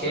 6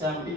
70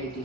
80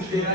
13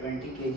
20 kg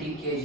20 kg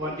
1K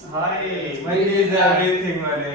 Hi, money is everything, money.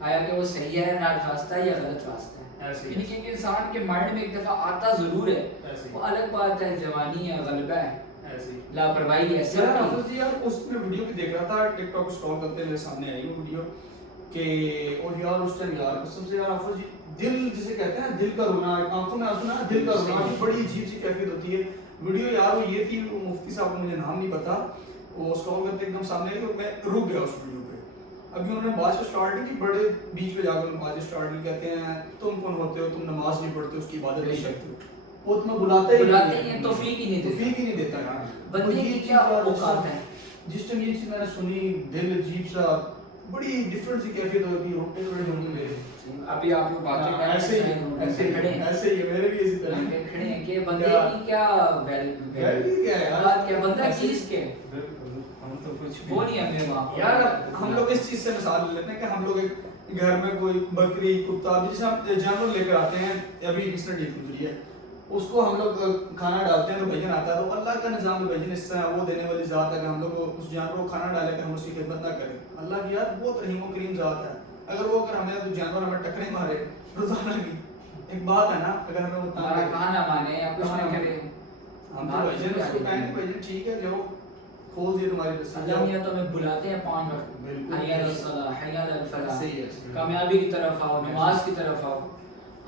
آیا کہ وہ صحیح ہے راستہ ہے یا غلط راستہ ہے. ایسے ہی. یعنی کہ انسان کے مائنڈ میں ایک دفعہ آتا ضرور ہے, ایسے ہی. وہ الگ بات ہے جوانی ہے غلبہ ہے ایسے ہی. لاپرواہی ہے یار سب حافظ جی یار اس میں ویڈیو بھی دیکھ رہا تھا ٹک ٹاک اسکرول کرتے میرے سامنے آئی وہ ویڈیو کہ اور یار اس ٹائم یار قسم سے یار حافظ جی دل جسے کہتے ہیں دل کا رونا آنکھوں میں آنسو نا دل کا رونا بڑی عجیب سی کیفیت ہوتی ہے. ویڈیو یار وہ یہ تھی وہ مفتی صاحب کو مجھے نام نہیں پتا وہ اسکرول کرتے ایک دم سامنے آئی تو میں رک گیا اس ویڈیو پہ. ابھی انہوں نے بات سے اسٹارٹ کی بڑے بیچ پہ جا کر بات اسٹارٹ کی کہتے ہیں تم کون ہوتے ہو تم نماز نہیں پڑھتے اس کی عبادت نہیں کرتے ہو وہ تمہیں بلاتے ہی ہیں توفیق ہی نہیں دیتا یار. بندے کی کیا اوقات ہے. جس ٹائم یہ چیز میں نے سنی دل عجیب سا بڑی ڈفرنٹ سی کیفیت ہوتی ہے روٹے بڑے ہوتے میرے. ابھی آپ لوگ باتیں کر ایسے ہی کھڑے ہیں ایسے ہی میرے بھی اسی طرح کھڑے ہیں کہ بندے کی کیا ویلیو کیا ہے یار کیا بندہ چیز کے بالکل ہم تو کچھ وہ نہیں ہمیں وہاں یار ہم لوگ اس چیز سے مثال لے لیتے ہیں کہ ہم لوگ ایک گھر میں کوئی بکری کتا جسے ہم جانور لے کر آتے ہیں ابھی ریسنٹ عید گزری ہے اس کو ہم لوگ کھانا ڈالتے ہیں تو بھجن آتا ہے تو اللہ کا نظام بھجن اس طرح وہ دینے والی ذات ہے کہ ہم لوگ اس جانور کو کھانا ڈالے کہ ہم اس کی خدمت نہ کریں. اللہ کی یار بہت رحیم و کریم ذات ہے. اگر وہ اگر ہمیں تو جانور ہمیں ٹکرے مارے روزانہ کی ایک بات ہے نا اگر ہمیں وہ کھانا مانے یا کچھ نہ کرے ہم تو بھجن اس کو کہیں گے بھجن ٹھیک ہے جو کھول دیے تمہاری رسی اللہ میاں تو ہمیں بلاتے ہیں 5 وقت حی علی الصلاۃ حی علی الفلاح کامیابی کی طرف آؤ نماز کی طرف آؤ.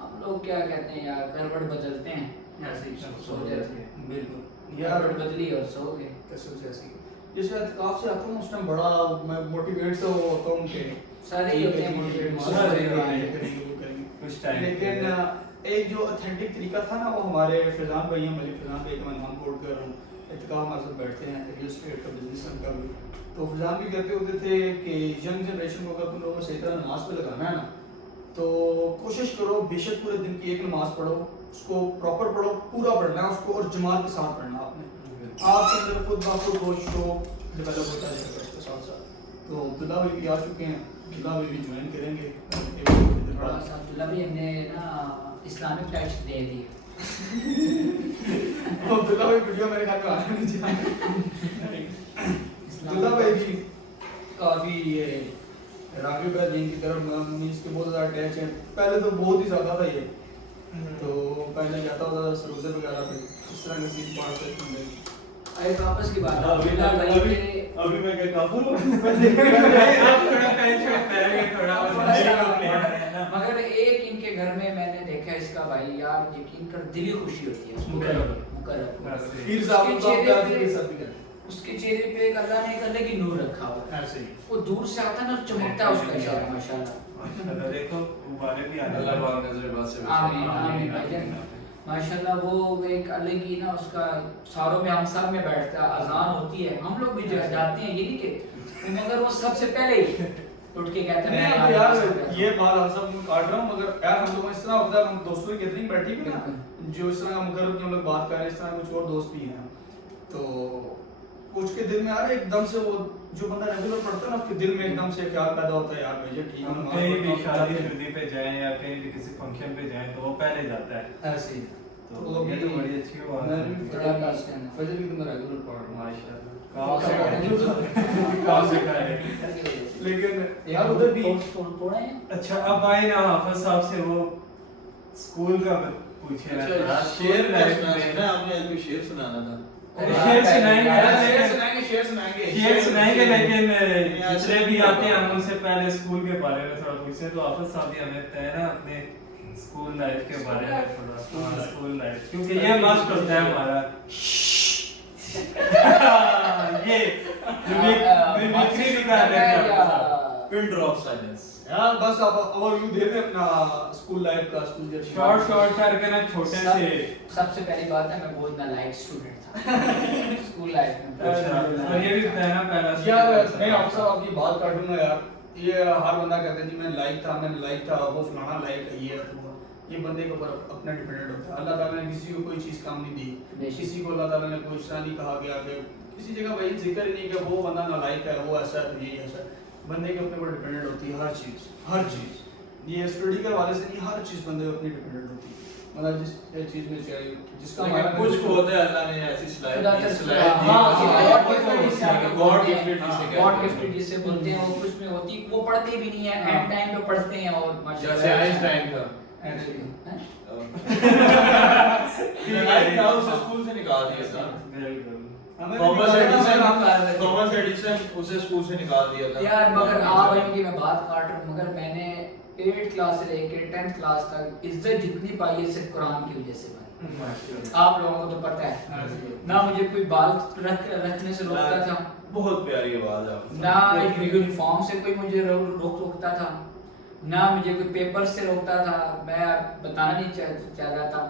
ہم لوگ کیا کہتے ہیں یار گھر بدلتے ہیں ایسے ہی سو جاتے ہیں بالکل یار بدلی اور سو گئے قسم سے ایسی جیسے اعتکاف سے آتا ہوں اس ٹائم بڑا میں موٹیویٹ سے ہوتا ہوں کہ سارے ہی ہوتے ہیں موٹیویٹ کچھ ٹائم لیکن ایک جو اتھینٹک طریقہ تھا نا وہ ہمارے فیضان بھائی ہیں ملک فیضان بھائی کا میں نام کوٹ کر رہا ہوں اعتکاف ہمارے ساتھ بیٹھتے ہیں ریل اسٹیٹ کا بزنس ان کا بھی تو فیضان بھی کہتے ہوتے تھے کہ ینگ جنریشن کو اگر تم لوگوں کو صحیح طرح نماز پہ لگانا ہے نا تو کوشش کرو بے شک پورے دن کی ایک نماز پڑھو اس کو پراپر پڑھو پورا پڑھنا ہے اس کو اور جماعت کے ساتھ پڑھنا آپ نے آپ کے اندر خود بخود کوشش ہو ڈیولپ ہوتا ہے اس کے ساتھ ساتھ. تو عبداللہ بھائی بھی آ چکے ہیں عبداللہ بھائی بھی جوائن کریں گے عبداللہ بھائی ہم نے نا اسلامک ٹچ دے دی عبداللہ بھائی ویڈیو میرے خیال میں آنے نہیں چاہیے. عبداللہ بھائی بھی کافی راغب ہے دین کی طرف مینس کے بہت زیادہ اٹیچ ہیں. پہلے تو بہت ہی زیادہ تھا یہ تو پہلے جاتا ہوتا تھا سروسے وغیرہ پہ اس طرح کے سین پاڑتے تھے. ایک آپس کی بات ابھی میں کیا کافر ہوں مگر ایک ان کے گھر میں نے دیکھا اس کا بھائی یار یقین کر دلی خوشی ہوتی ہے اس کے چہرے پہ ایک اللہ نے ایک الگ ہی نور رکھا ہوا ہے وہ دور سے آتا ہے نا چمکتا ہے اس کا چہرہ ماشاءاللہ دیکھو مبارک بھی اللہ پاک نظر باز سے آمین آمین بھائی جان ماشاءاللہ وہ ایک الگ ہی نا اس کا ساروں میں ہم سب میں بیٹھتا ہے اذان ہوتی ہے ہم لوگ بھی جاتے ہیں یہ نہیں کہ مگر وہ سب سے پہلے ہی اٹھ کے کہتے ہیں میں یار یہ بات آپ سب کو کاٹ رہا ہوں مگر یار ہم لوگ اس طرح ہوتا ہے ہم دوستوں کی گیدرنگ بیٹھی بھی نا جو اس طرح مقرب کی ہم لوگ بات کر رہے ہیں اس طرح کچھ اور دوست بھی ہیں تو کچھ کے دل میں آ رہا ہے ایک دم سے وہ جو بندہ ریگولر پڑھتا ہے نا اس کے دل میں ایک دم سے خیال پیدا ہوتا ہے یار بھائی ٹھیک ہے کہیں بھی شادی شدی پہ جائیں یا کہیں بھی کسی فنکشن پہ جائیں تو وہ پہلے جاتا ہے ایسے ہی تو یہ تو بڑی اچھی بات ہے. فجر بھی تو میں ریگولر پڑھ رہا ہوں لیکن یار ادھر بھی اچھا اب آئے نا حافظ صاحب سے وہ اسکول کا پوچھے نا شعر آپ نے کوئی شعر سنانا تھا شعر سنائیں گے لیکن جتنے بھی آتے ہیں ہم ان سے پہلے اسکول کے بارے میں تھوڑا پوچھتے ہیں تو حافظ صاحب بھی ہمیں بتائیں نا اپنے اسکول لائف کے بارے میں تھوڑا اسکول لائف کیونکہ یہ مست ہوتا ہے ہمارا یہ میمکری بھی کر رہے ہیں پن ڈراپ سائلنس یار بس اب اوور ویو دے دیں اپنا اسکول لائف کا اسکول جیسے شارٹ کر کے نا چھوٹے سے سب سے پہلی بات ہے میں بہت نالائق اسٹوڈنٹ تھا اسکول لائف میں. اور یہ بھی بتایا نا پہلا یار میں آپ سے آپ کی بات کاٹوں گا یار یہ ہر بندہ کہتا ہے جی میں لائق تھا وہ فلانا لائق ہے یہ بندے کے اوپر اپنا ڈیپینڈنٹ ہوتا ہے. اللہ تعالیٰ نے کسی کو کوئی چیز کام نہیں دی کسی کو اللہ تعالیٰ نے کوئی اس طرح نہیں کہا گیا کہ کسی جگہ وہی ذکر ہی نہیں کہ وہ بندہ نالائق ہے وہ ایسا ہے تو یہی ایسا ہے. بندے کے اپنے اوپر ڈیپینڈنٹ ہوتی ہے ہر چیز یہ اسٹڈی کے حوالے سے نہیں ہر چیز بندے کو اپنی ڈیپینڈنٹ ہوتی ہے. مطلب جس چیز میں چاہیے جس کا لیکن کچھ کو ہوتا ہے اللہ نے ایسی صلاحیت گاڈ گفٹڈ جسے بولتے ہیں وہ کچھ میں ہوتی وہ پڑھتے بھی نہیں ہے اینڈ ٹائم پہ پڑھتے ہیں اور جیسے آئنسٹائن تھا اسے اسکول سے نکال دیا تھا تھامس ایڈیسن اسے اسکول سے نکال دیا تھا یار مگر آپ کی میں بات کاٹ رہا ہوں مگر میں نے 8 کلاس سے لے کے 10th کلاس تک عزت جتنی پائی ہے صرف قرآن کی وجہ سے پائی آپ لوگوں کو تو پتہ ہے نہ مجھے کوئی بال رکھنے سے روکتا تھا بہت پیاری آواز ہے نہ یونیفارم سے کوئی مجھے روکتا تھا نہ مجھے کوئی پیپر سے روکتا تھا میں بتانا نہیں چاہ رہا تھا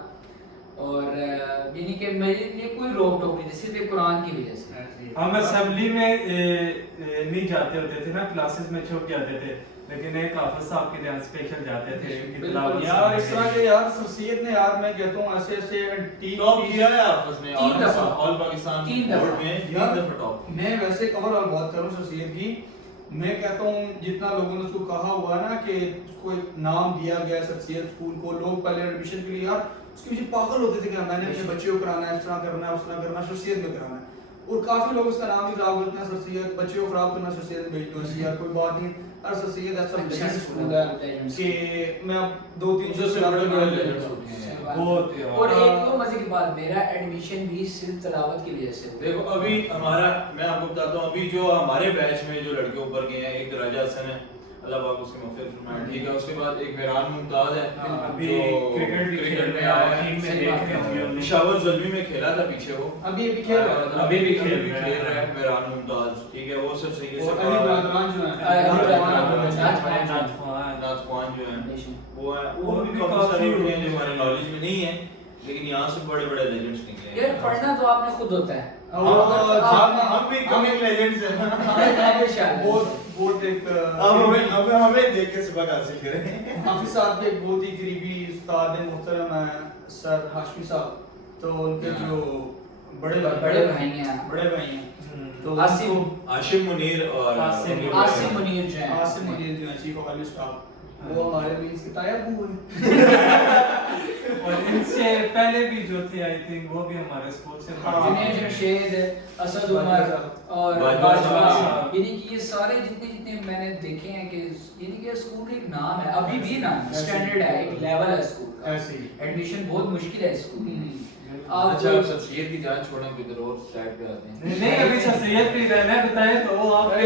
اور یعنی کہ میرے لیے کوئی روک ٹوک نہیں تھی صرف قرآن کی وجہ سے ہم اسمبلی میں نہیں جاتے ہوتے تھے نا کلاسز میں چھوٹ جاتے تھے لیکن ایک حافظ صاحب کے لیے اسپیشل جاتے تھے یار اس طرح کے یار شخصیت نے یار میں کہتا ہوں ایسے ایسے ٹاپ کیا ہے حافظ نے 3 دفعہ آل پاکستان بورڈ میں 3 دفعہ ٹاپ میں ویسے کور اور بات کروں شخصیت کی میں کہتا ہوں جتنا لوگوں نے اس کو کہا ہوا ہے نا کہ اس کو ایک نام دیا گیا ہے شخصیت اسکول کو لوگ پہلے ایڈمیشن کے لیے یار اس کے پیچھے پاگل ہوتے تھے کہ میں نے اپنے بچے کو کرانا ہے اس طرح کرنا ہے اس طرح کرنا ہے شخصیت میں کرانا ہے اور کافی لوگ اس کا نام بھی خراب کرتے ہیں شخصیت بچے کو خراب کرنا شخصیت میں بھیج دو ایسی یار کوئی بات نہیں ہر شخصیت ایسا اسکول ہے کہ میں 2-3 جو سے بڑے بڑے لیجنڈز ہوتے ہیں اور ایک تو مزے کی بات میرا ایڈمیشن بھی صرف تلاوت کی وجہ سے دیکھو ابھی ہمارا میں آپ کو بتاتا ہوں ابھی جو ہمارے بیچ میں جو لڑکے اوپر گئے ہیں ایک راجہ حسن ہے اللہ پاک اس کی مغفرت فرمائے ٹھیک ہے اس کے بعد ایک میران ممتاز ہے ابھی جو کرکٹ میں آیا ہے ٹیم میں دیکھ رہے ہیں پشاور زلمی میں کھیلا تھا پیچھے وہ ابھی کھیل رہا ہے ابھی بھی کھیل رہا ہے میران ممتاز ٹھیک ہے وہ سب صحیح اور علی برادران جو ہیں نات خوان جو ہیں وہ بھی کافی سارے ہیں جو ہمارے نالج میں نہیں ہیں لیکن یہاں سے بڑے بڑے لیجنڈز نکلے ہیں یار پڑھنا تو آپ نے خود ہوتا ہے ہم بھی کمنگ لیجنڈز ہیں بہت ایک ہمیں دیکھ کے سبق حاصل کریں حافظ صاحب کے ایک بہت ہی قریبی استاد محترم ہیں سر ہاشمی صاحب تو ان کے جو بڑے بھائی ہیں تو عاشم منیر اور عاصم منیر جو ہیں چیف آف آرمی اسٹاف وہ ہمارے مینس کے طاہر ابو ہیں اور ان سے پہلے بھی جو تھے آئی تھنک وہ بھی ہمارے اسکول سے جنید جمشید اسد عمر اور باجوہ یعنی کہ یہ سارے جتنے میں نے دیکھے ہیں کہ یعنی کہ اسکول کا ایک نام ہے ابھی بھی نام اسٹینڈرڈ ہے ایک لیول ہے اسکول کا ایڈمیشن بہت مشکل ہے اسکول میں اچھا آپ شخصیت کی جان چھوڑیں کوئی ادھر اور سائڈ پہ آتے ہیں نہیں ابھی شخصیت بھی رہنا بتائیں تو وہ آپ نے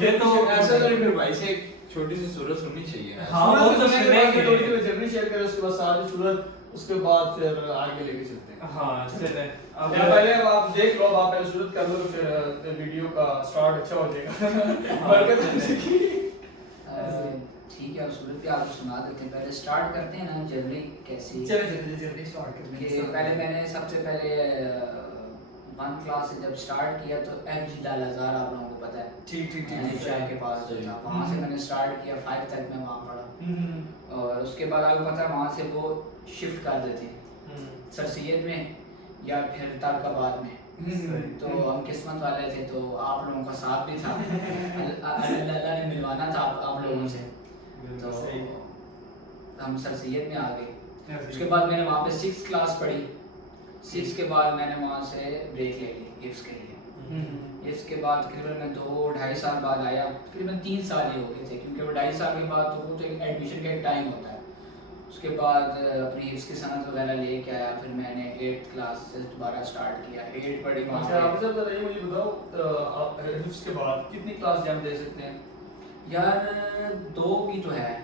یہ تو ایسا تو پھر بھائی سے چھوٹی سی صورت سننی چاہیے ہاں وہ تو سنیں گے جرنی شیئر کریں اس کے بعد ساری صورت اس کے بعد پھر آگے لے کے چلتے ہیں ہاں چلیں پہلے آپ دیکھ لو آپ پہلے صورت کر لو پھر ویڈیو کا سٹارٹ اچھا ہو جائے گا برکت ٹھیک ہے صورت بھی آپ کو سنا دیتے ہیں پہلے سٹارٹ کرتے ہیں نا جرنی کیسی چلیں جلدی سٹارٹ کرتے ہیں پہلے میں نے سب سے پہلے 1 کلاس سے جب سٹارٹ کیا تو ایف جی لالازار آپ لوگوں کو پتہ ہے ٹھیک شاہ کے پاس جو تھا وہاں سے میں نے سٹارٹ کیا 5 تک میں وہاں پڑھا اور اس کے بعد آپ کو پتہ ہے وہاں سے وہ شفٹ کر دیتے ہیں سر سید میں یا پھر ترکاباد میں تو ہم قسمت والے تھے تو آپ لوگوں کا ساتھ بھی تھا اللہ نے ملوانا تھا آپ لوگوں سے تو ہم سر سید میں آ گئے اس کے بعد میں نے وہاں پہ 6 کلاس پڑھی 6 کے بعد میں نے وہاں سے بریک لے لی حفظ کے لیے اس کے بعد تقریباً میں 2-2.5 سال بعد آیا تقریباً 3 سال ہی ہو گئے تھے کیونکہ وہ 2.5 سال کے بعد تو وہ تو ایڈمیشن کا ایک ٹائم ہوتا ہے اس کے بعد اپنی حفظ کی سند وغیرہ لے کے آیا پھر میں نے 8 کلاس سے دوبارہ سٹارٹ کیا 8 پڑھی وہاں سے آپ سب بتائیے مجھے بتاؤ آپ حفظ کے بعد کتنی کلاس جم دے سکتے ہیں یار 2 کی تو ہے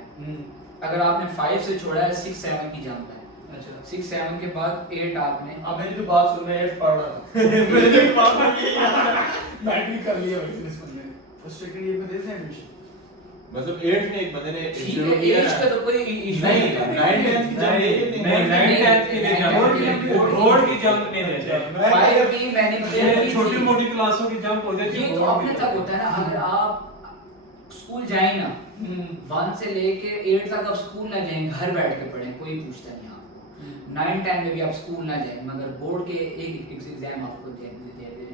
اگر آپ نے 5 سے چھوڑا ہے 6-7 کی جمپ ہے 6-7 کے بعد 8 آپ نے میری جو بات سن رہے 8 پڑھ رہا تھا میں بھی کر لیا بزنس بننے اس سیکنڈ ایئر میں دے دیں ایڈمیشن مطلب 8 میں ایک بندے نے ایج کا تو کوئی ایشو نہیں ہے 9th کی بورڈ کی جمپ نہیں لیتے 5 بھی میں نے چھوٹی موٹی کلاسوں کی جمپ ہو جاتی ہے تو اپنے تک ہوتا ہے نا اگر آپ اسکول جائیں نا 1 سے لے کے 8 تک آپ اسکول نہ جائیں گھر بیٹھ کے پڑھیں کوئی پوچھتا نہیں آپ کو 9-10 میں بھی آپ اسکول نہ جائیں مگر بورڈ کے ایک ایگزام آپ کو دینے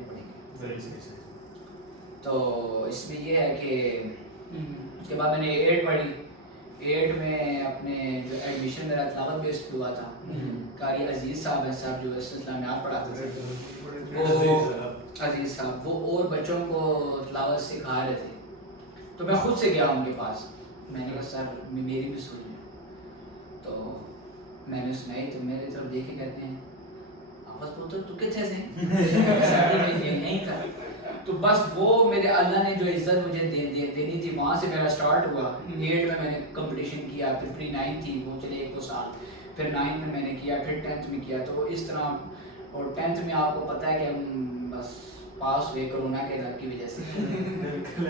پڑیں گے تو اس میں یہ ہے کہ اس کے بعد میں نے 8 پڑھی 8 میں اپنے جو ایڈمیشن میرا تلاوت بیس پہ ہوا تھا، قاری عزیز صاحب ہیں صاحب جو اسلامیات پڑھاتے تھے، وہ عزیز صاحب وہ اور بچوں کو تلاوت سکھا رہے تھے، تو میں خود سے گیا ان کے پاس، میں نے کہا سر میری بھی سنی، تو میں نے سنائی تو میرے طرف دیکھ کے کہتے ہیں آپس پوتر تو کتنے سے نہیں تھا، تو بس وہ میرے اللہ نے جو عزت مجھے دینی تھی وہاں سے میرا سٹارٹ ہوا۔ 8 میں نے کمپٹیشن کیا، پھر پری 9 تھی وہ چلے 1 سال، پھر 9 میں نے کیا، پھر 10th میں کیا، تو اس طرح، اور 10th میں آپ کو پتہ ہے کہ ہم بس پاس ہوئے کرونا کے در کی وجہ سے،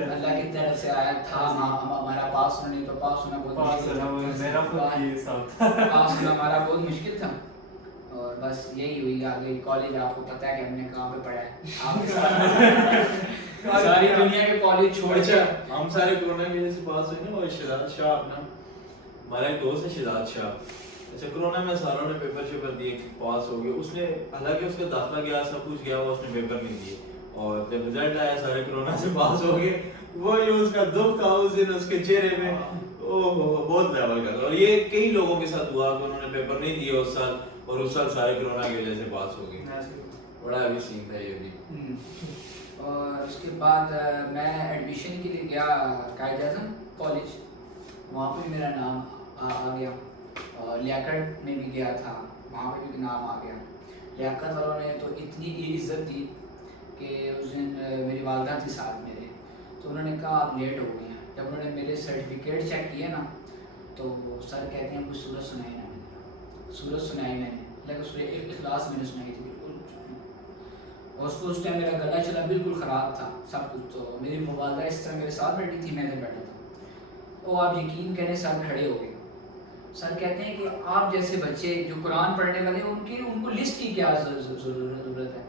اللہ کی طرف سے آیا تھا ہمارا پاس ہونا، نہیں تو پاس ہونا بہت مشکل تھا، پاس ہونا ہمارا بہت مشکل تھا، اور بس یہی ہوئی آگے کالج، آپ کو پتہ ہے کہ ہم نے کہاں پہ پڑھا ہے، ساری دنیا کے کالج چھوڑ کے ہم سارے کرونا کی وجہ سے پاس ہوئے نا، وہ شہزاد شاہ اپنا ہمارا ایک دوست ہے شہزاد شاہ، اچھا کرونا میں ساروں نے پیپر شیپر دیے، پاس ہو گئے، اس نے حالانکہ اس کا داخلہ گیا سب کچھ گیا، وہ اس نے پیپر نہیں دیے، اور جب رزلٹ آیا سارے کرونا سے پاس ہو گئے، وہ جو اس کا دکھ تھا اس دن اس کے چہرے پہ، بہت لیول کا تھا، اور یہ کئی لوگوں کے ساتھ ہوا کہ انہوں نے پیپر نہیں دیے اس سال، اور اس سال سارے کرونا کی وجہ سے پاس ہو گئے، بڑا ابھی سین تھا یہ بھی۔ اور اس کے بعد میں ایڈمیشن کے لیے گیا قائد اعظم کالج، وہاں پہ میرا نام آ گیا، اور لیاقت میں بھی گیا تھا، وہاں پہ بھی نام آ گیا، لیاقت والوں نے تو اتنی عزت دی کہ اس دن میری والدہ تھی ساتھ میرے، تو انہوں نے کہا آپ لیٹ ہو گئے ہیں، جب انہوں نے میرے سرٹیفکیٹ چیک کیے نا تو سر کہتے ہیں کوئی سورت سنائی نا، سورت سنائی میں نے، لیکن سورہ اخلاص میں نے سنائی تھی بالکل، اور اس ٹائم میرا گلا چلا بالکل خراب تھا سب کچھ، تو میری والدہ اس طرح میرے ساتھ بیٹھی تھی، میں ادھر بیٹھا تھا، اور آپ یقین کریں سر کھڑے ہو گئے، سر کہتے ہیں کہ آپ جیسے بچے جو قرآن پڑھنے والے ان کو لسٹ کی کیا ضرورت ہے،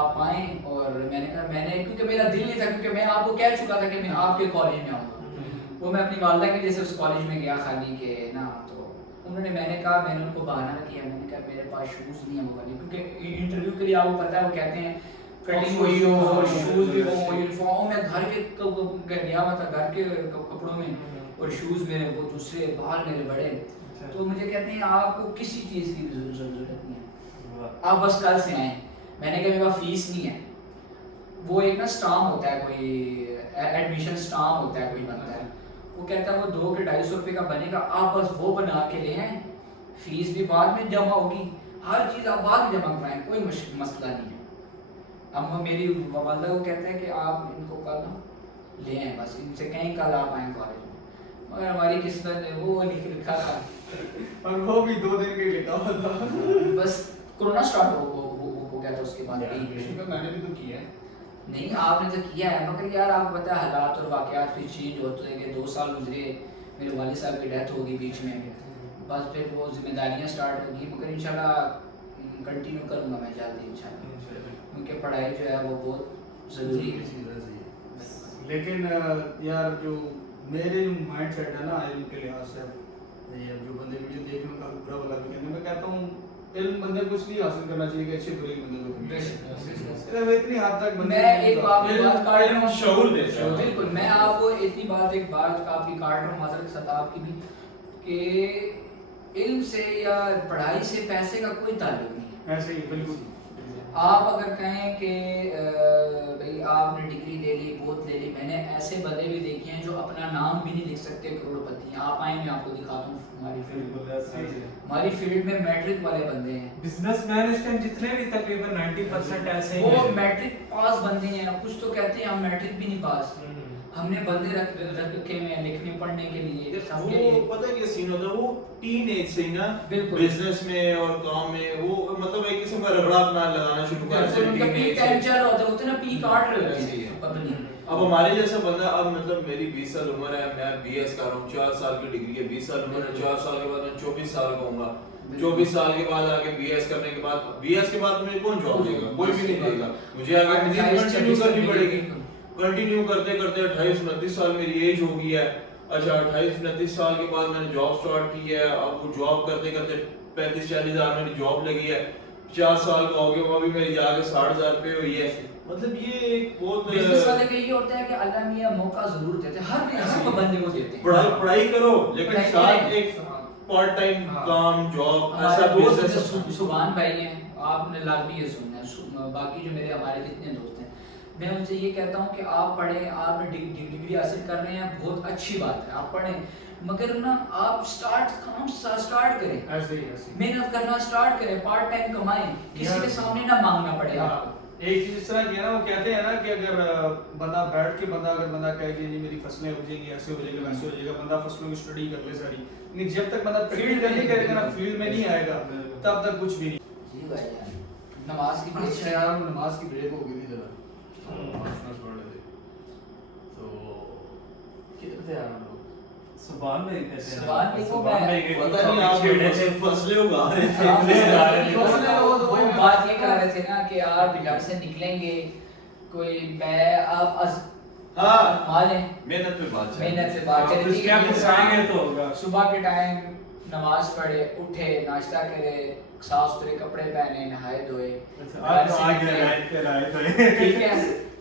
آپ آئیں، اور میں نے کہا میں نے، کیونکہ میرا دل نہیں تھا، کیونکہ میں آپ کو کہہ چکا تھا کہ میں آپ کے کالج میں آؤں گا، وہ میں اپنی والدہ کے جیسے اس کالج میں گیا خالی کے نا، تو انہوں نے، میں نے کہا، میں نے ان کو بہانہ کیا، میں نے کہا میرے پاس شوز نہیں ہیں وہ والی، کیونکہ انٹرویو کے لیے آپ کو پتہ ہے وہ کہتے ہیں کٹنگ ہوئی ہو اور شوز بھی وہ یونیفارم، میں گھر کے گیا ہوا تھا، گھر کے کپڑوں میں، اور شوز میرے وہ دوسرے، بال میرے بڑے، تو مجھے کہتے ہیں آپ کو کسی چیز کی ضرورت نہیں ہے، آپ بس کل سے آئیں، میں نے کہا میرے پاس فیس نہیں ہے، وہ ایک نا اسٹامپ ہوتا ہے، کوئی ایڈمیشن اسٹامپ ہوتا ہے کوئی بنتا ہے، وہ کہتا ہے وہ 200 کے 250 روپے کا بنے گا، آپ بس وہ بنا کے لے آئیں، فیس بھی بعد میں جمع ہوگی، ہر چیز آپ بعد میں جمع کرائیں، کوئی مسئلہ نہیں ہے۔ اب میری والدہ کو کہتے ہیں کہ آپ ان کو کل لے آئیں، بس ان سے کہیں کل آپ آئیں کالج میں، مگر ہماری قسمت نے وہ لکھا تھا، اور وہ بھی 2 دن کے لکھا ہوا تھا، بس کورونا سٹارٹ ہو گیا تھا اس کے بعد، میں نے بھی تو کیا ہے، نہیں آپ نے تو کیا ہے، مگر یار آپ کو پتہ ہے حالات اور واقعات پھر چینج ہوتے ہیں، کہ 2 سال گزرے، میرے والد صاحب کی ڈیتھ ہو گئی بیچ میں، بس پھر وہ ذمہ داریاں سٹارٹ ہوگی، مگر انشاءاللہ کنٹینیو کروں گا میں جلدی انشاءاللہ، کیونکہ پڑھائی جو ہے وہ بہت ضروری ہے۔ لیکن یار جو میرے مائنڈ سیٹ ہے نا علم کے لحاظ سے، جو بندے ویڈیو دیکھ رہے ہیں کافی برا بلا بھی کہنے، میں کہتا ہوں علم بندے کو اس لیے حاصل کرنا چاہیے کہ اچھے برے بندے کو اتنی حد تک میں ایک بات کاٹ رہا ہوں، شعور دیتا ہے، بالکل میں آپ کو اتنی بات ایک بات آپ کی کاٹ رہا ہوں معذرت کے ساتھ آپ کی بھی، کہ علم سے یا پڑھائی سے پیسے کا کوئی تعلق نہیں ہے، ایسے ہی بالکل، آپ اگر کہیں کہ بھئی آپ نے ڈگری لے لی، بہت لے لی، میں نے ایسے بندے بھی دیکھے ہیں جو اپنا نام بھی نہیں لکھ سکتے کروڑ پتی ہیں، آپ آئیں میں آپ کو دکھاتا ہوں ہماری فیلڈ میں میٹرک والے بندے ہیں، بزنس مین اس ٹائم جتنے بھی تقریباً 90% ایسے ہی وہ ہیں، میٹرک پاس بندے ہیں، کچھ تو کہتے ہیں ہم میٹرک بھی نہیں پاس، ہم نے بندے رکھے ہیں لکھنے پڑھنے کے لیے، سب کے لیے، وہ پتہ ہے کیا سین ہوتا ہے، وہ ٹین ایج سے ہی نا بالکل بزنس میں اور کام میں وہ مطلب ایک قسم کا رگڑا اپنا لگانا شروع کر دیتے ان کا پیک ٹائم چل رہا ہوتا ہے نا، پیک کاٹ رہے ہوتے ہیں اپنی۔ اب ہمارے جیسا بندہ، اب مطلب میری 20 سال عمر ہے، میں بی ایس کر رہا ہوں، 4 سال کی ڈگری ہے، 20 سال عمر ہے، 4 سال کے بعد میں 24 سال کا ہوں گا، 24 سال کے بعد آگے بی ایس کرنے کے بعد، بی ایس کے بعد مجھے کون جاب دے گا؟ کوئی بھی نہیں دے گا، مجھے آگے کنٹینیو کرنی پڑے گی، کنٹینیو کرتے کرتے 28-29 سال میری ایج ہو گئی ہے، اچھا 28-29 سال کے بعد میں نے جاب سٹارٹ کی ہے، اب وہ جاب کرتے کرتے 35-40 ہزار میری جاب لگی ہے، 50 سال کا ہو گیا وہ بھی میری جا کے 60,000 پہ ہوئی ہے. مطلب یہ ایک بہت بزنس والے کا یہ ہوتا ہے کہ اللہ میاں موقع ضرور دیتے ہیں ہر بندے کو دیتے ہیں. پڑھائی کرو لیکن ساتھ ایک پارٹ ٹائم کام جاب ایسا بزنس. سبحان بھائی ہیں آپ نے لازمی یہ سننا ہے. باقی جو میرے ہمارے جتنے دوست ہیں میں ان سے یہ کہتا ہوں کہ آپ پڑھیں, آپ ڈگری حاصل کر رہے ہیں, بہت اچھی بات ہے, آپ پڑھیں, مگر نا آپ کام سٹارٹ کریں, محنت کرنا سٹارٹ کریں, پارٹ ٹائم کمائیں, کسی کے سامنے نہ مانگنا پڑے آپ کو. ایک چیز اس طرح کی ہے نا, وہ کہتے ہیں نا کہ اگر بندہ بیٹھ کے اگر بندہ کہے کہ میری فصلیں ہو جائیں گی, ایسے ہو جائے گا, ویسے ہو جائے گا, بندہ فصلوں کی اسٹڈی کر لے ساری, لیکن جب تک بندہ فیلڈ نہیں کرے گا نا, فیلڈ میں نہیں آئے گا, تب تک کچھ بھی نہیں. جی بھائی جان, نماز کی اچھا یار نماز کی بریک ہو گئی تھی ذرا, نماز پڑھ رہے تھے تو کدھر تھے یار ہم لوگ؟ سبحان بھائی کہتے ہیں, سبحان بھائی کو میں پتہ نہیں آپ فصلیں اگا رہے تھے. وہ بات یہ کر رہے تھے نا کہ آپ گھر سے نکلیں گے, کوئی میں آپ محنت پہ بات چلے, صبح کے ٹائم نماز پڑھے, اٹھے, ناشتہ کرے, صاف ستھرے کپڑے پہنے, نہائے دھوئے, ٹھیک ہے,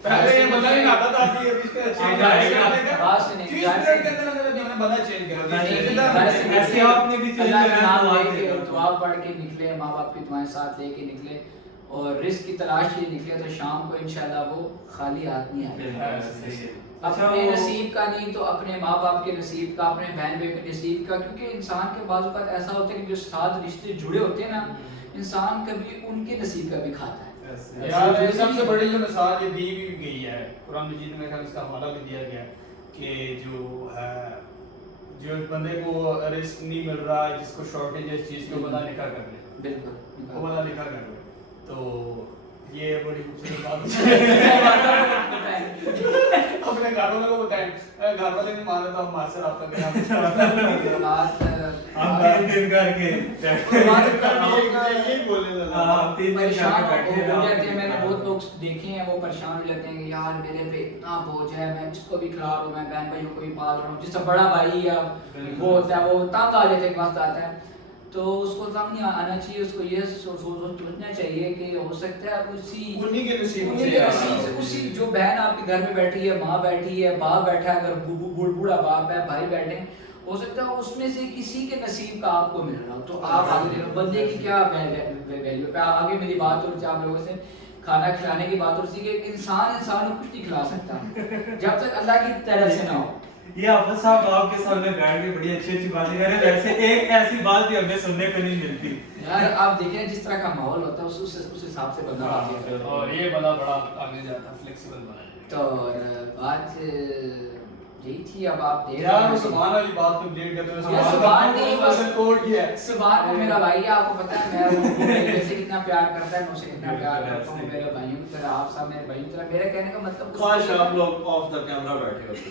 پہلے یہ بندہ نہیں آتا تھا کہ اس کے چینج آئے گا 30 منٹ کے اندر اندر جو ہے بندہ چینج کر دعا پڑھ کے نکلے, ماں باپ کی دعائیں ساتھ لے کے نکلے, اور رزق کی تلاش کے نکلے, تو شام کو انشاءاللہ وہ خالی ہاتھ نہیں آئے. اپنے نصیب کا نہیں تو اپنے ماں باپ کے نصیب کا, اپنے بہن بھائی کے نصیب کا, کیونکہ انسان کے بعض اوقات ایسا ہوتا ہے کہ جو ساتھ رشتے جڑے ہوتے ہیں نا, انسان کبھی ان کے نصیب کا بھی کھاتا ہے. یار یہ سب سے بڑی جو مثال یہ دی بھی گئی ہے قرآن مجید میں, اس کا حوالہ بھی دیا گیا کہ جو ہے جو بندے کو رزق نہیں مل رہا, جس کو شارٹیج ہے اس چیز کو, بندہ نکاح کر لے, بالکل وہ بندہ نکاح کر لے. تو یہ بڑی خوبصورت بات ہے. اپنے گھر والوں کو بتائیں, گھر والے نہیں مانے تو ہم ہمارے سے رابطہ کریں. میں نے بہت لوگ دیکھے ہیں وہ پریشان ہو جاتے ہیں کہ یار میرے پہ اتنا بوجھ ہے, میں جس کو بھی کھلا رہا ہوں, میں بہن بھائیوں کو بھی پال رہا ہوں, جس سے بڑا بھائی یا وہ ہوتا ہے وہ تنگ آ جاتے ہیں, وقت آتا ہے تو اس کو تنگ نہیں آنا چاہیے, اس کو یہ سوچنا چاہیے کہ ہو سکتا ہے انہی کے نصیب سے اسی جو بہن آپ کے گھر میں بیٹھی ہے, ماں بیٹھی ہے, باپ بیٹھا ہے, اگر بوڑھا باپ ہے, بھائی بیٹھے ہیں, ہو سکتا ہے اس میں سے کسی کے نصیب کا آپ کو مل رہا ہو, تو آپ آگے دے رہے. بندے کی کیا ویلیو ہے. آگے میری بات ہو رہی تھی آپ لوگوں سے, کھانا کھلانے کی بات ہو رہی تھی کہ انسان کو کچھ نہیں کھلا سکتا جب تک اللہ کی طرف سے نہ ہو. یہ حافظ صاحب آپ کے سامنے بیٹھ کے بڑی اچھی باتیں کر رہے ہیں, ویسے ایک ایسی بات بھی ہمیں سننے کو نہیں ملتی یار. آپ دیکھیں جس طرح کا ماحول ہوتا ہے اس حساب سے بندہ آگے, اور یہ بندہ بڑا آگے جاتا ہے, فلیکسیبل بنا ہے. تو بات یہی تھی. اب آپ دیکھ یار سبحان والی بات کو کمپلیٹ کرتے ہیں. سبحان نہیں بس کوڈ کیا ہے, سبحان وہ میرا بھائی ہے, آپ کو پتہ ہے میں میرے سے کتنا پیار کرتا ہے, میں اسے کتنا پیار کرتا ہوں, میرے بھائیوں کی طرح, آپ سب میرے بھائیوں کی طرح. میرا کہنے کا مطلب کاش آپ لوگ آف دا کیمرہ بیٹھے ہوتے.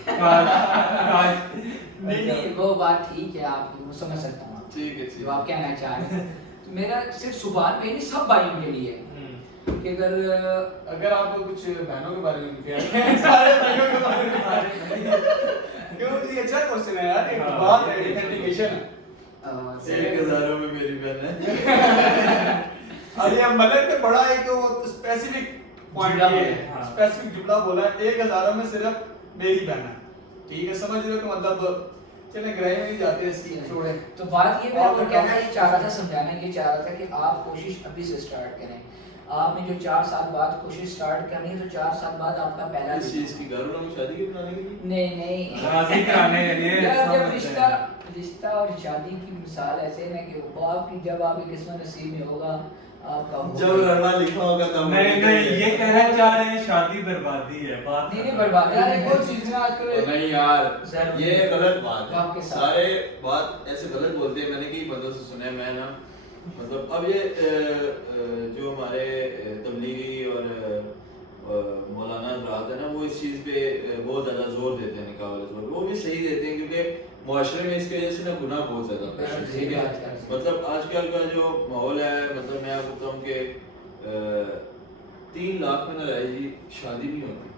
نہیں وہ بات ٹھیک ہے, آپ کو سمجھ سکتا ہوں, ٹھیک ہے جو آپ کہنا چاہ رہے ہیں. میرا صرف سبحان بھائی نہیں, سب بھائیوں کے لیے کہ اگر آپ کو کچھ بہنوں کے بارے میں کیا سارے بھائیوں کے بارے میں کیوں جی, اچھا کوسچن ہے یار, ایک بات ہے, ایجوکیشن ہے. 1000 میں میری بہن ہے. اور یہ ملک نے بڑا ایک اسپیسیفک پوائنٹ ہے, اسپیسیفک جملہ بولا ہے, 1000 میں صرف میری بہن ہے. ٹھیک ہے, سمجھ رہے ہو کہ مطلب چلیں گرہ میں نہیں جاتے اس کی چھوڑیں. تو بات یہ میں کہنا یہ چاہ رہا تھا, سمجھانا یہ چاہ رہا تھا کہ آپ کوشش ابھی سے سٹارٹ کریں. آپ نے جو 4 سال بعد کوشش سٹارٹ کرنی ہے, تو 4 سال بعد آپ کا پہلا اس چیز کی گھر والوں کی شادی کی بنانے کے لیے نہیں راضی کرانے کے لیے. جب رشتہ اور شادی کی مثال ایسے ہے کہ باپ کی جب آپ کی قسمت نصیب میں ہوگا, آپ کا جب لڑنا لکھا ہوگا تب نہیں یہ کہنا چاہ رہے ہیں شادی بربادی ہے. بات نہیں بربادی یار ایک اور چیز ہے آج کل. نہیں یار یہ غلط بات آپ کے ہے, ساتھ سارے بات ایسے غلط بولتے ہیں. میں نے کئی بندوں سے سنا ہے, میں نا مطلب اب یہ جو ہمارے تبلیغی اور مولانا حضرات ہیں نا, وہ اس چیز پہ بہت زیادہ زور دیتے ہیں نکاح والے زور. وہ بھی صحیح دیتے ہیں کیونکہ معاشرے میں اس کی وجہ سے نا گناہ بہت زیادہ ہے. مطلب آج کل کا جو ماحول ہے, مطلب میں آپ کو بتاؤں کہ 3 لاکھ میں نہ رہے جی شادی نہیں ہوتی,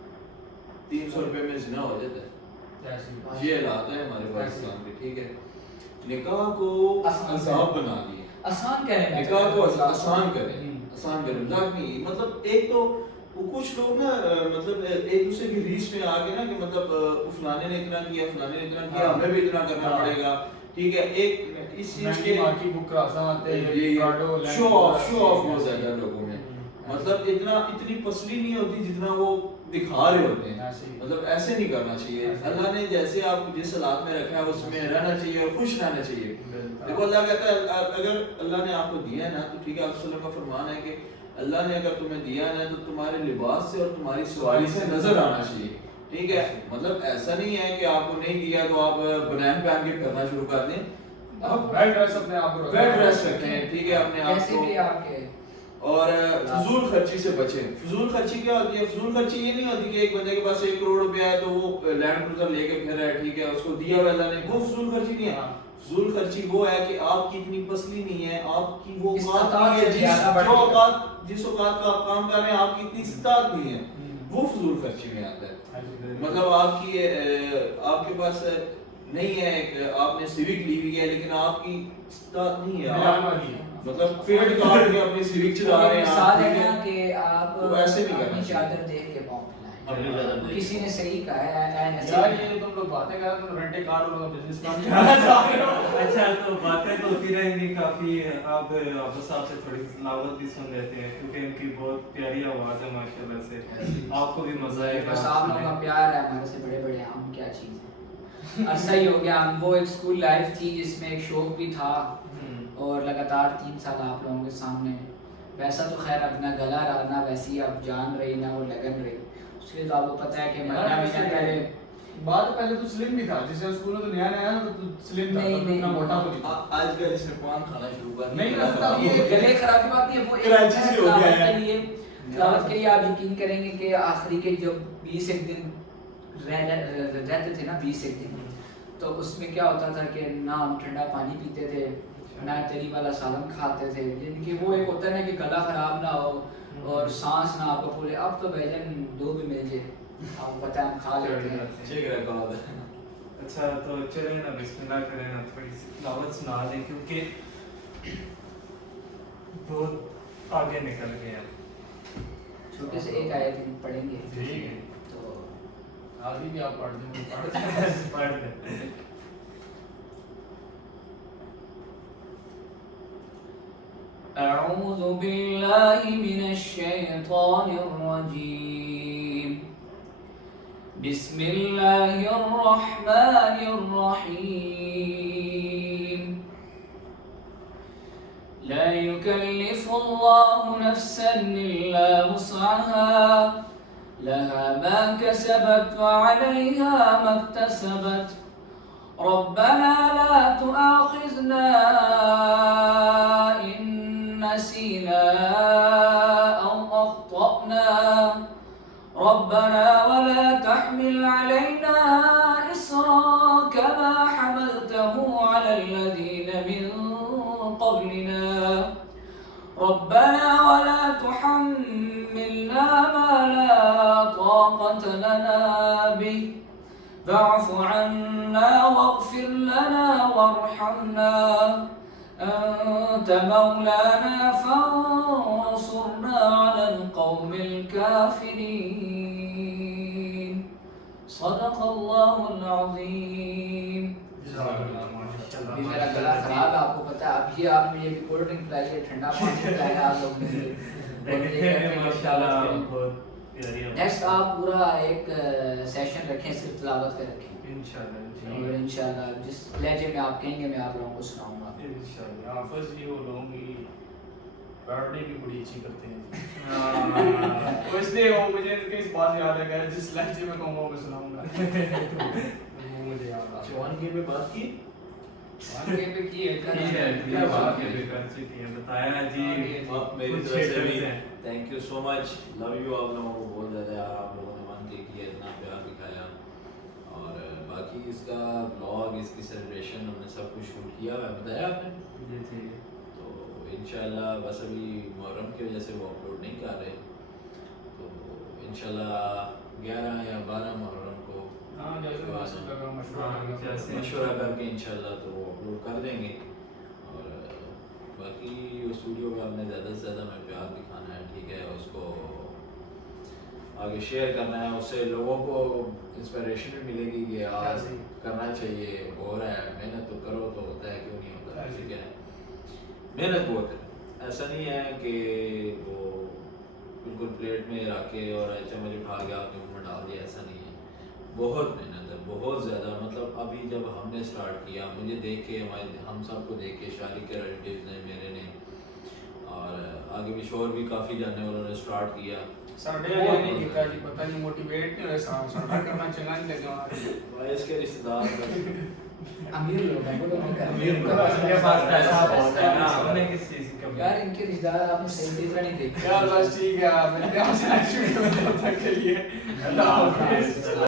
300 روپے میں زنا ہو جاتا ہے. یہ حالات ہے ہمارے پاکستان کے. ٹھیک ہے, نکاح کو عذاب بنا دیا, آسان کریں, نکاح کو آسان کریں. آسان کرے، مذاق نہیں. مطلب ایک تو وہ کچھ لوگ نا مطلب ایک دوسرے کی ریس میں آ کے نا کہ مطلب فلانے نے اتنا کیا، فلانے نے اتنا کیا، ہمیں بھی اتنا کرنا پڑے گا. ٹھیک ہے، ایک اس چیز کے شو آف ہو جاتا ہے لوگوں میں. مطلب اتنی پسلی نہیں ہوتی جتنا وہ دکھا رہے ہوتے ہیں. مطلب ایسے نہیں کرنا چاہیے. اللہ نے جیسے آپ کو جس حالات میں رکھا ہے اس میں رہنا چاہیے اور خوش رہنا چاہیے. دیکھو اللہ کہتا ہے اگر اللہ نے آپ کو دیا ہے نا تو ٹھیک ہے، آپ صلی اللہ علیہ وسلم کا فرمان ہے کہ اللہ نے اگر تمہیں دیا ہے نا تو تمہارے لباس سے اور تمہاری سواری سے نظر آنا چاہیے. ٹھیک ہے، مطلب ایسا نہیں ہے کہ آپ کو نہیں دیا تو آپ بنیان پہن کے کرنا شروع کر دیں. آپ ویل ڈریس اپنے آپ کو ویل ڈریس رکھتے ہیں. ٹھیک ہے، اپنے آپ کو. اور فضول خرچی سے بچیں. فضول خرچی کیا ہوتی ہے؟ فضول خرچی یہ نہیں ہوتی کہ ایک بندے کے پاس 1 کروڑ روپیہ ہے تو وہ لینڈ کروزر لے کے پھر رہا ہے. ٹھیک ہے، اس کو دیا ہوا اللہ نے، وہ فضول خرچی نہیں ہے. فضول خرچی وہ ہے کہ آپ کی اتنی پسلی نہیں ہے، آپ کی وہ اوقات نہیں ہے جس اوقات کا آپ کام کر رہے ہیں آپ کی اتنی استطاعت نہیں ہے، وہ فضول خرچی میں آتا ہے. مطلب آپ کے پاس نہیں ہے، آپ نے سیوک لی ہوئی ہے لیکن آپ کی استطاعت نہیں ہے، مطلب پیٹ کاٹ کے اپنی سیوک چلا رہے ہیں. مثال ہے نا کہ آپ ایسے نہیں کرنا چادر دیکھ کے پاؤں اپنی چادر کسی نے صحیح کہا ہے یار یہ تم لوگ باتیں کر رہے ہو، رینٹے کار والوں کا بزنس کام کرنا چاہ رہے ہو. اچھا تو باتیں تو ہوتی رہیں گی کافی. آپ بس آپ سے تھوڑی تلاوت بھی سن لیتے ہیں کیونکہ ان کی بہت پیاری آواز ہے ماشاءاللہ سے، آپ کو بھی مزہ آئے گا. بس آپ لوگوں کا پیار ہے ہمارے سے بڑے بڑے، ہم کیا چیز ہے. عرصہ ہی ہو گیا. ہم وہ ایک اسکول لائف تھی جس میں ایک شوق بھی تھا اور لگاتار 3 سال آپ لوگوں کے سامنے. ویسا تو خیر اپنا گلا رہا نہ ویسی آپ جان رہی نہ وہ لگن رہی. اس لیے تو آپ کو پتہ ہے کہ مہینہ پہلے پہلے تو سلم بھی تھا، جسے اسکول میں تو نیا نیا تو سلم تھا، اتنا موٹا تو نہیں تھا. آج کل اس نے پان کھانا شروع کر دیا. نہیں رکھتا یہ گلے خراب کی بات نہیں ہے. وہ کراچی سے ہو گیا ہے. تلاوت کے لیے آپ یقین کریں گے کہ آخری کے جو 20 دن رہتے تھے نا، 20 دن، تو اس میں کیا ہوتا تھا کہ نہ ہم ٹھنڈا پانی پیتے تھے نہ تری والا سالن کھاتے تھے. یعنی کہ وہ ایک ہوتا ہے نا کہ گلا خراب نہ ہو اور سانس نہ آپ کو پھولے. اب تو بھائی 2 بھی مل جائے آپ کو پتہ ہے ہم کھا لیتے ہیں. ٹھیک ہے کرا دے. اچھا تو چلیں نا بسم اللہ کریں نا، تھوڑی سی تلاوت سنا دیں کیونکہ بہت آگے نکل گئے ہیں. چھوٹے سے ایک آیت پڑھیں گے. ٹھیک ہے، تو آدھی بھی آپ پڑھ دیں. پڑھ دیں. اعوذ باللہ من الشیطان الرجیم. بسم اللہ الرحمن الرحیم. لا يكلف الله نفسا إلا وسعها لها ما كسبت وعليها ما اكتسبت. ربنا لا تؤاخذنا إن نسينا أو أخطأنا. ربنا ولا تحمل علينا إصرا كما حملته على الذين من قبلنا. ربنا ولا تحملنا ما لا طاقة لنا به. واعف عنا واغفر لنا وارحمنا أنت مولانا فانصرنا على القوم الكافرين. صدق الله العظيم. ابھی میرا گلا خراب ہے، آپ کو پتا ہے. اب یہ آپ مجھے کولڈ ڈرنک پلائیے، ٹھنڈا پانی پلائیے آپ لوگ مجھے. نیکسٹ آپ پورا ایک سیشن رکھیں صرف تلاوت کا رکھیں اور انشاءاللہ جس لہجے میں آپ کہیں گے میں آپ لوگوں کو سناؤں گا انشاءاللہ. حافظ جی وہ لوگوں کی پیروڈی بھی بڑی اچھی کرتے ہیں. تو اس لیے وہ مجھے ان کے اس بات یاد ہے کہ جس لہجے میں کہوں گا میں سناؤں گا. وہ مجھے یاد آ. جوان کی میں بات کی آگے پہ کی ہے کیا بات ہے بتایا جی. میری طرف سے بھی thank you so much. Love you آپ لوگوں کو بہت زیادہ یار. آپ لوگوں نے من کے کیا، اتنا پیار دکھایا. اور باقی اس کا بلاگ، اس کی سیلیبریشن ہم نے سب کچھ شوٹ کیا ہوا ہے، بتایا آپ نے. جی تو انشاءاللہ بس ابھی محرم کی وجہ سے وہ اپلوڈ نہیں کر رہے. تو انشاءاللہ 11 یا 12 محرم کو مشورہ کر کے انشاءاللہ تو وہ اپلوڈ کر دیں گے. اور باقی اسٹوڈیو کا ہم نے زیادہ سے زیادہ ہمیں پیار دکھانا ہے, ٹھیک ہے, اس کو آگے شیئر کرنا ہے, اس سے لوگوں کو انسپائریشن بھی ملے گی کہ آج کرنا چاہیے, ہو رہا ہے, محنت تو کرو تو ہوتا ہے, کیوں نہیں ہوتا, ٹھیک ہے, محنت بہت ہے, ایسا نہیں ہے کہ وہ بالکل پلیٹ میں رکھ کے اور چمچ اٹھا کے آپ نے منہ میں ڈال دیا, ایسا نہیں ہے, بہت محنت ہے, بہت زیادہ. مطلب ابھی جب ہم نے اسٹارٹ کیا, مجھے دیکھ کے, ہم سب کو دیکھ کے, شارق کے ریلیٹیوز نے, میرے نے, اور آگے بھی شور بھی کافی جاننے والوں نے اسٹارٹ کیا. ساڈے والے نہیں کیتا جی, پتہ نہیں موٹیویٹ نہیں ہوئے, ساڈا کرنا چنگا نہیں لگا. وائس کے رشتہ دار امیر لوگ ہیں, وہ لوگ نہیں کرتے. امیر لوگ ان کے پاس پیسہ بہت ہے نا, انہیں کس چیز کی کمی ہے. یار ان کے رشتہ دار آپ نے صحیح طرح نہیں دیکھے. یار بس ٹھیک ہے, آپ نے ہم سے نیکسٹ ویڈیو میں تب تک کے لیے اللہ حافظ.